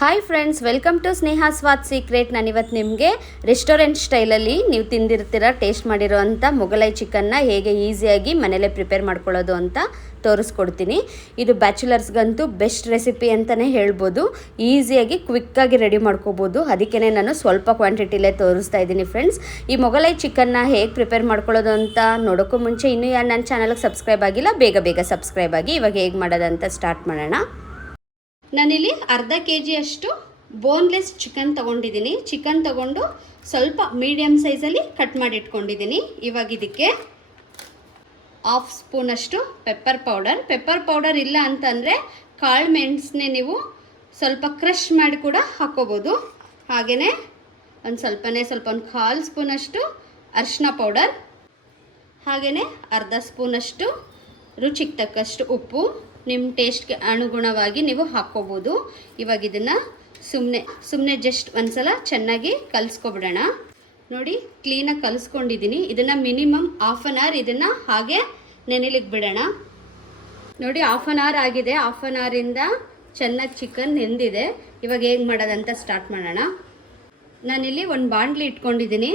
Hi friends, welcome to Sneha Swad secret. ನಾನಿವತ್ತು ನಿಮಗೆ restaurant ಸ್ಟೈಲಲ್ಲಿ ನೀವು ತಿಂದಿರ್ತೀರ, ಟೇಸ್ಟ್ ಮಾಡಿರೋವಂಥ ಮೊಗಲೈ ಚಿಕನ್ನ ಹೇಗೆ ಈಸಿಯಾಗಿ ಮನೇಲೇ ಪ್ರಿಪೇರ್ ಮಾಡ್ಕೊಳ್ಳೋದು ಅಂತ ತೋರಿಸ್ಕೊಡ್ತೀನಿ. ಇದು ಬ್ಯಾಚುಲರ್ಸ್ಗಂತೂ ಬೆಸ್ಟ್ ರೆಸಿಪಿ ಅಂತಲೇ ಹೇಳ್ಬೋದು. ಈಸಿಯಾಗಿ ಕ್ವಿಕ್ಕಾಗಿ ರೆಡಿ ಮಾಡ್ಕೋಬೋದು. ಅದಕ್ಕೇ ನಾನು ಸ್ವಲ್ಪ ಕ್ವಾಂಟಿಟಿಲೇ ತೋರಿಸ್ತಾ ಇದ್ದೀನಿ ಫ್ರೆಂಡ್ಸ್. ಈ ಮೊಗಲೈ ಚಿಕನ್ನ ಹೇಗೆ ಪ್ರಿಪೇರ್ ಮಾಡ್ಕೊಳ್ಳೋದು ಅಂತ ನೋಡೋಕ್ಕೂ ಮುಂಚೆ ಇನ್ನೂ ಯಾರು ನನ್ನ ಚಾನಲ್ಗೆ ಸಬ್ಸ್ಕ್ರೈಬ್ ಆಗಿಲ್ಲ, ಬೇಗ ಸಬ್ಸ್ಕ್ರೈಬ್ ಆಗಿ. ಇವಾಗ ಹೇಗೆ ಮಾಡೋದಂತ ಸ್ಟಾರ್ಟ್ ಮಾಡೋಣ. ನಾನಿಲ್ಲಿ ಅರ್ಧ kg ಅಷ್ಟು ಬೋನ್ಲೆಸ್ ಚಿಕನ್ ತೊಗೊಂಡಿದ್ದೀನಿ. ಚಿಕನ್ ತೊಗೊಂಡು ಸ್ವಲ್ಪ ಮೀಡಿಯಮ್ ಸೈಜಲ್ಲಿ ಕಟ್ ಮಾಡಿ ಇಟ್ಕೊಂಡಿದ್ದೀನಿ. ಇವಾಗ ಇದಕ್ಕೆ 1/2 ಸ್ಪೂನಷ್ಟು ಪೆಪ್ಪರ್ ಪೌಡರ್ ಇಲ್ಲ ಅಂತಂದರೆ ಕಾಳು ಮೆಣಸನ್ನೇ ನೀವು ಸ್ವಲ್ಪ ಕ್ರಷ್ ಮಾಡಿ ಕೂಡ ಹಾಕ್ಕೋಬೋದು. ಹಾಗೆಯೇ ಸ್ವಲ್ಪ 1/4 ಸ್ಪೂನಷ್ಟು ಅರಿಶಿನ ಪೌಡರ್, ಹಾಗೆಯೇ ಅರ್ಧ ಸ್ಪೂನಷ್ಟು ರುಚಿಗೆ ತಕ್ಕಷ್ಟು ಉಪ್ಪು, ನಿಮ್ಮ ಟೇಸ್ಟ್ಗೆ ಅನುಗುಣವಾಗಿ ನೀವು ಹಾಕ್ಕೋಬೋದು. ಇವಾಗ ಇದನ್ನು ಸುಮ್ಮನೆ ಜಸ್ಟ್ ಒಂದ್ಸಲ ಚೆನ್ನಾಗಿ ಕಲಿಸ್ಕೊಬಿಡೋಣ. ನೋಡಿ, ಕ್ಲೀನಾಗಿ ಕಲಿಸ್ಕೊಂಡಿದ್ದೀನಿ. ಇದನ್ನು ಮಿನಿಮಮ್ 1/2 an hour ಇದನ್ನು ಹಾಗೆ ನೆನೆಲಿಕ್ಕೆ ಬಿಡೋಣ. ನೋಡಿ, 1/2 an hour ಆಗಿದೆ. 1/2 an hour ಚೆನ್ನಾಗಿ ಚಿಕನ್ ನೆಂದಿದೆ. ಇವಾಗ ಹೇಗೆ ಮಾಡೋದಂತ ಸ್ಟಾರ್ಟ್ ಮಾಡೋಣ. ನಾನಿಲ್ಲಿ ಒಂದು ಬಾಣಲಿ ಇಟ್ಕೊಂಡಿದ್ದೀನಿ.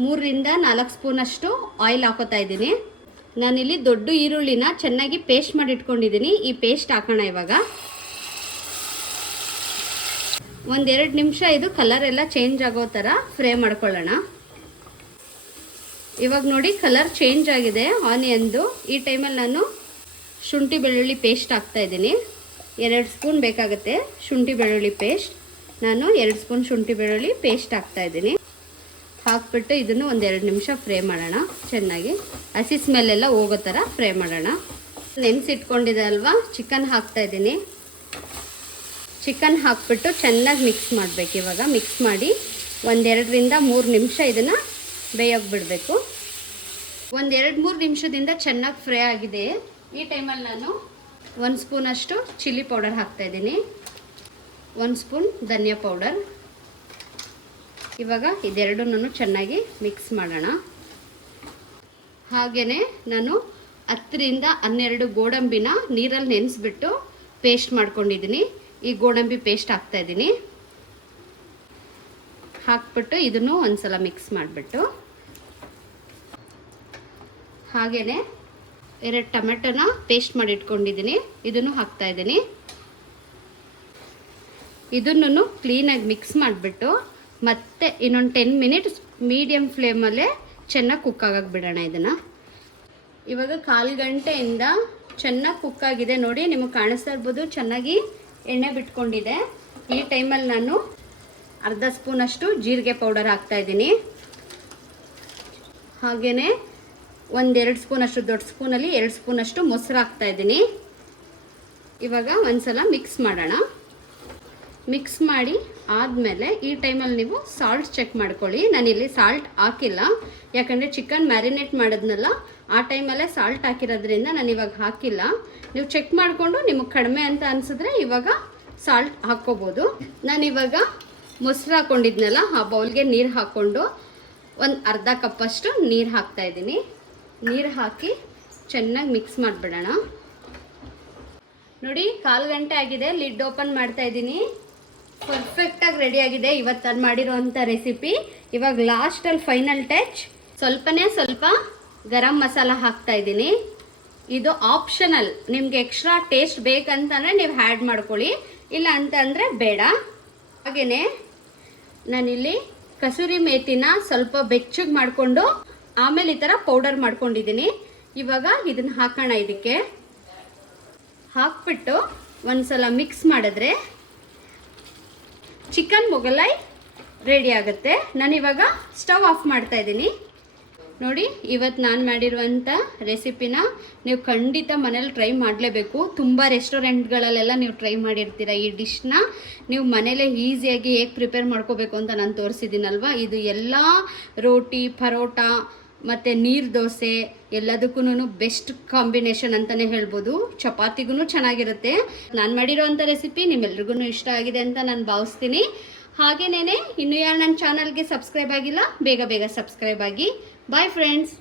3ರಿಂದ 4 ಸ್ಪೂನಷ್ಟು ಆಯಿಲ್ ಹಾಕೋತಾ ಇದ್ದೀನಿ. ನಾನಿಲ್ಲಿ ದೊಡ್ಡ ಈರುಳ್ಳಿನ ಚೆನ್ನಾಗಿ ಪೇಸ್ಟ್ ಮಾಡಿ ಇಟ್ಕೊಂಡಿದ್ದೀನಿ. ಈ ಪೇಸ್ಟ್ ಹಾಕೋಣ. ಇವಾಗ 1-2 ನಿಮಿಷ ಇದು ಕಲರ್ ಎಲ್ಲ ಚೇಂಜ್ ಆಗೋ ಥರ ಫ್ರೈ ಮಾಡ್ಕೊಳ್ಳೋಣ. ಇವಾಗ ನೋಡಿ, ಕಲರ್ ಚೇಂಜ್ ಆಗಿದೆ ಆನಿಯನ್ದು. ಈ ಟೈಮಲ್ಲಿ ನಾನು ಶುಂಠಿ ಬೆಳ್ಳುಳ್ಳಿ ಪೇಸ್ಟ್ ಹಾಕ್ತಾ ಇದ್ದೀನಿ. 2 ಸ್ಪೂನ್ ಬೇಕಾಗುತ್ತೆ ಶುಂಠಿ ಬೆಳ್ಳುಳ್ಳಿ ಪೇಸ್ಟ್. ನಾನು 2 ಸ್ಪೂನ್ ಶುಂಠಿ ಬೆಳ್ಳುಳ್ಳಿ ಪೇಸ್ಟ್ ಹಾಕ್ತಾ ಇದ್ದೀನಿ. ಹಾಕ್ಬಿಟ್ಟು ಇದನ್ನು 1-2 ನಿಮಿಷ ಫ್ರೈ ಮಾಡೋಣ. ಚೆನ್ನಾಗಿ ಹಸಿ ಸ್ಮೆಲ್ಲೆಲ್ಲ ಹೋಗೋ ಥರ ಫ್ರೈ ಮಾಡೋಣ. ನೆನೆಸಿಟ್ಕೊಂಡಿದೆ ಅಲ್ವಾ, ಚಿಕನ್ ಹಾಕ್ತಾ ಇದ್ದೀನಿ. ಚಿಕನ್ ಹಾಕ್ಬಿಟ್ಟು ಚೆನ್ನಾಗಿ ಮಿಕ್ಸ್ ಮಾಡಬೇಕು. ಇವಾಗ ಮಿಕ್ಸ್ ಮಾಡಿ 1-2ರಿಂದ 3 ನಿಮಿಷ ಇದನ್ನು ಬೇಯೋಕೆ ಬಿಡಬೇಕು. 1-2-3 ನಿಮಿಷದಿಂದ ಚೆನ್ನಾಗಿ ಫ್ರೈ ಆಗಿದೆ. ಈ ಟೈಮಲ್ಲಿ ನಾನು 1 ಸ್ಪೂನಷ್ಟು ಚಿಲ್ಲಿ ಪೌಡರ್ ಹಾಕ್ತಾಯಿದ್ದೀನಿ, 1 ಸ್ಪೂನ್ ಧನಿಯಾ ಪೌಡರ್. ಇವಾಗ ಇದೆರಡನ್ನೂ ಚೆನ್ನಾಗಿ ಮಿಕ್ಸ್ ಮಾಡೋಣ. ಹಾಗೆಯೇ ನಾನು 10ರಿಂದ 12 ಗೋಡಂಬಿನ ನೀರಲ್ಲಿ ನೆನೆಸ್ಬಿಟ್ಟು ಪೇಸ್ಟ್ ಮಾಡ್ಕೊಂಡಿದ್ದೀನಿ. ಈ ಗೋಡಂಬಿ ಪೇಸ್ಟ್ ಹಾಕ್ತಾಯಿದ್ದೀನಿ. ಹಾಕ್ಬಿಟ್ಟು ಇದನ್ನು ಒಂದ್ಸಲ ಮಿಕ್ಸ್ ಮಾಡಿಬಿಟ್ಟು, ಹಾಗೆಯೇ 2 ಟೊಮೆಟೊನ ಪೇಸ್ಟ್ ಮಾಡಿ ಇಟ್ಕೊಂಡಿದ್ದೀನಿ. ಇದನ್ನು ಹಾಕ್ತಾಯಿದ್ದೀನಿ. ಇದನ್ನು ಕ್ಲೀನಾಗಿ ಮಿಕ್ಸ್ ಮಾಡಿಬಿಟ್ಟು ಮತ್ತೆ ಇನ್ನೊಂದು 10 ಮಿನಿಟ್ಸ್ ಮೀಡಿಯಮ್ ಫ್ಲೇಮಲ್ಲೇ ಚೆನ್ನಾಗಿ ಕುಕ್ ಆಗಕ್ಕೆ ಬಿಡೋಣ ಇದನ್ನು. ಇವಾಗ 1/4 ಗಂಟೆಯಿಂದ ಚೆನ್ನಾಗಿ ಕುಕ್ ಆಗಿದೆ. ನೋಡಿ, ನಿಮಗೆ ಕಾಣಿಸ್ತಾ ಇರ್ಬೋದು, ಚೆನ್ನಾಗಿ ಎಣ್ಣೆ ಬಿಟ್ಕೊಂಡಿದೆ. ಈ ಟೈಮಲ್ಲಿ ನಾನು ಅರ್ಧ ಸ್ಪೂನಷ್ಟು ಜೀರಿಗೆ ಪೌಡರ್ ಹಾಕ್ತಾಯಿದ್ದೀನಿ. ಹಾಗೆಯೇ 1-2 ಸ್ಪೂನಷ್ಟು, ದೊಡ್ಡ ಸ್ಪೂನಲ್ಲಿ 2 ಸ್ಪೂನಷ್ಟು ಮೊಸರು ಹಾಕ್ತಾಯಿದ್ದೀನಿ. ಇವಾಗ ಒಂದ್ಸಲ ಮಿಕ್ಸ್ ಮಾಡೋಣ. ಮಿಕ್ಸ್ ಮಾಡಿ ಆದಮೇಲೆ ಈ ಟೈಮಲ್ಲಿ ನೀವು ಸಾಲ್ಟ್ ಚೆಕ್ ಮಾಡ್ಕೊಳ್ಳಿ. ನಾನಿಲ್ಲಿ ಸಾಲ್ಟ್ ಹಾಕಿಲ್ಲ, ಯಾಕಂದರೆ ಚಿಕನ್ ಮ್ಯಾರಿನೇಟ್ ಮಾಡಿದ್ನಲ್ಲ, ಆ ಟೈಮಲ್ಲೇ ಸಾಲ್ಟ್ ಹಾಕಿರೋದ್ರಿಂದ ನಾನು ಇವಾಗ ಹಾಕಿಲ್ಲ. ನೀವು ಚೆಕ್ ಮಾಡಿಕೊಂಡು ನಿಮಗೆ ಕಡಿಮೆ ಅಂತ ಅನಿಸಿದ್ರೆ ಇವಾಗ ಸಾಲ್ಟ್ ಹಾಕ್ಕೋಬೋದು. ನಾನಿವಾಗ ಮೊಸರು ಹಾಕ್ಕೊಂಡಿದ್ನಲ್ಲ, ಆ ಬೌಲ್ಗೆ ನೀರು ಹಾಕ್ಕೊಂಡು ಒಂದು ಅರ್ಧ ಕಪ್ಪಷ್ಟು ನೀರು ಹಾಕ್ತಾಯಿದ್ದೀನಿ. ನೀರು ಹಾಕಿ ಚೆನ್ನಾಗಿ ಮಿಕ್ಸ್ ಮಾಡಿಬಿಡೋಣ. ನೋಡಿ, 1/4 ಗಂಟೆ ಆಗಿದೆ. ಲಿಡ್ ಓಪನ್ ಮಾಡ್ತಾಯಿದ್ದೀನಿ. ಪರ್ಫೆಕ್ಟಾಗಿ ರೆಡಿ ಆಗಿದೆ ಇವತ್ತು ನಾನು ಮಾಡಿರೋವಂಥ ರೆಸಿಪಿ. ಇವಾಗ ಲಾಸ್ಟಲ್ಲಿ ಫೈನಲ್ ಟಚ್ ಸ್ವಲ್ಪ ಗರಂ ಮಸಾಲ ಹಾಕ್ತಾ ಇದ್ದೀನಿ. ಇದು ಆಪ್ಷನಲ್, ನಿಮಗೆ ಎಕ್ಸ್ಟ್ರಾ ಟೇಸ್ಟ್ ಬೇಕಂತಂದರೆ ನೀವು ಆ್ಯಡ್ ಮಾಡ್ಕೊಳ್ಳಿ, ಇಲ್ಲ ಅಂತಂದರೆ ಬೇಡ. ಹಾಗೆಯೇ ನಾನಿಲ್ಲಿ ಕಸೂರಿ ಮೇಥಿನ ಸ್ವಲ್ಪ ಬೆಚ್ಚಗೆ ಮಾಡಿಕೊಂಡು ಆಮೇಲೆ ಈ ಥರ ಪೌಡರ್ ಮಾಡ್ಕೊಂಡಿದ್ದೀನಿ. ಇವಾಗ ಇದನ್ನು ಹಾಕೋಣ. ಇದಕ್ಕೆ ಹಾಕ್ಬಿಟ್ಟು ಒಂದ್ಸಲ ಮಿಕ್ಸ್ ಮಾಡಿದ್ರೆ ಚಿಕನ್ ಮೊಗಲೈ ರೆಡಿ ಆಗುತ್ತೆ. ನಾನಿವಾಗ ಸ್ಟವ್ ಆಫ್ ಮಾಡ್ತಾ ಇದ್ದೀನಿ. ನೋಡಿ, ಇವತ್ತು ನಾನು ಮಾಡಿರುವಂಥ ರೆಸಿಪಿನ ನೀವು ಖಂಡಿತ ಮನೇಲಿ ಟ್ರೈ ಮಾಡಲೇಬೇಕು. ತುಂಬ ರೆಸ್ಟೋರೆಂಟ್ಗಳಲ್ಲೆಲ್ಲ ನೀವು ಟ್ರೈ ಮಾಡಿರ್ತೀರ. ಈ ಡಿಶ್ನ ನೀವು ಮನೇಲೇ ಈಸಿಯಾಗಿ ಹೇಗೆ ಪ್ರಿಪೇರ್ ಮಾಡ್ಕೋಬೇಕು ಅಂತ ನಾನು ತೋರಿಸಿದ್ದೀನಲ್ವ. ಇದು ಎಲ್ಲ ರೋಟಿ, ಪರೋಟ ಮತ್ತು ನೀರು ದೋಸೆ ಎಲ್ಲದಕ್ಕೂ ಬೆಸ್ಟ್ ಕಾಂಬಿನೇಷನ್ ಅಂತಲೇ ಹೇಳ್ಬೋದು. ಚಪಾತಿಗೂ ಚೆನ್ನಾಗಿರುತ್ತೆ. ನಾನು ಮಾಡಿರೋವಂಥ ರೆಸಿಪಿ ನಿಮ್ಮೆಲ್ರಿಗೂ ಇಷ್ಟ ಆಗಿದೆ ಅಂತ ನಾನು ಭಾವಿಸ್ತೀನಿ. ಹಾಗೆಯೇ ಇನ್ನೂ ಯಾರು ನನ್ನ ಚಾನಲ್ಗೆ ಸಬ್ಸ್ಕ್ರೈಬ್ ಆಗಿಲ್ಲ, ಬೇಗ ಸಬ್ಸ್ಕ್ರೈಬ್ ಆಗಿ. Bye friends.